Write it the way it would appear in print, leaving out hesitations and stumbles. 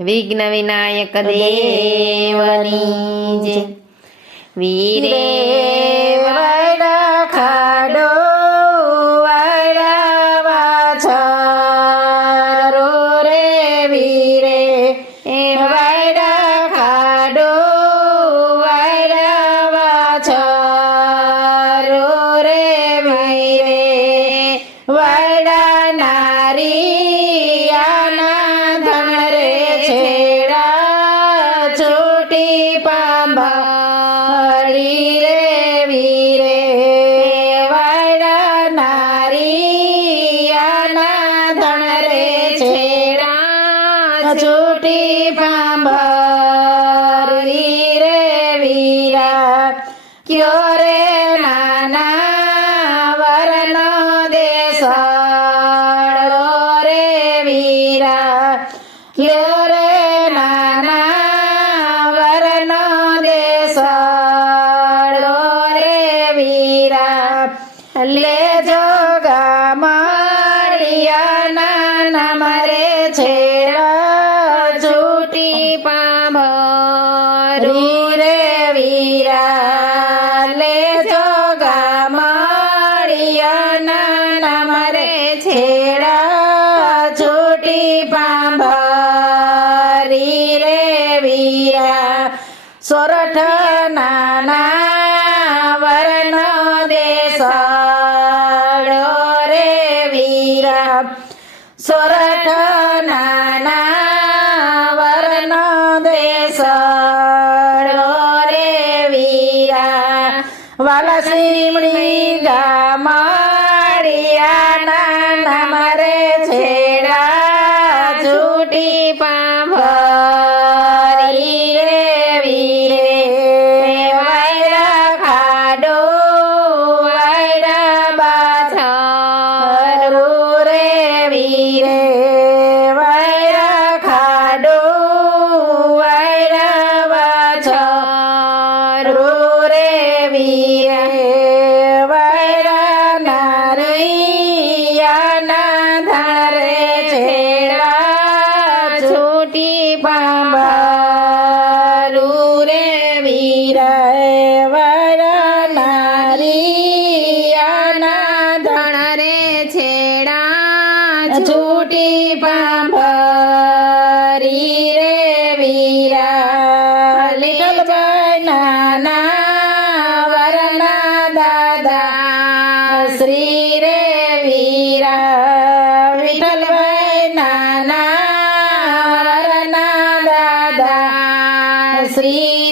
વિઘ્ન વિનાયક દેવની જય. વીરે વાયડા ખાડો વાયડા વાછારો રે વીરે વાયડા ખાડો વાયડા વાછારો રે વીરે વાયડા નારી આના ધન રે છેડા છોટી પાંભાળી રે વીરે વાયડા નારી આના ધન રે છેડા છોટી પાંભાળી રે વીરા ક્યો રે નાના વરનો દેસાડો રે વીરા ક્યો રે નાના વરનો દેસાડો રે વીરા લેજો ગામડિયાના નામ રે છેડા છૂટી પાંભરી રે વીરા લેજો ગામડિયાના નામ રે છેડા છૂટી પાંભરી રે વીરા સોરઠ નાના વરનો દેસાડો રે વીરા સોરઠ નાના વરનો દેસાડો રે વીરા વાલા સીમડી ગામડિયાના નામ રે છેડા છૂટી પાંભરી રે વીરે વાયડા ખાડો વાયડા બાછારો રે વીરે વાયડા ખાડો વાયડા બાછારો રે વીરે વાયડા નારૈયાના ધણ રે છેડા છૂટી પાંભારું રે વીરા વાયડા નારિયાના ધણ રે છેડા છૂટી પાંભારી રે વીરા લીટલભાઈ નાના વરના દાદા શ્રી રે વીરા વિઠ્ઠલભાઈ નાના વરના દાદા શ્રી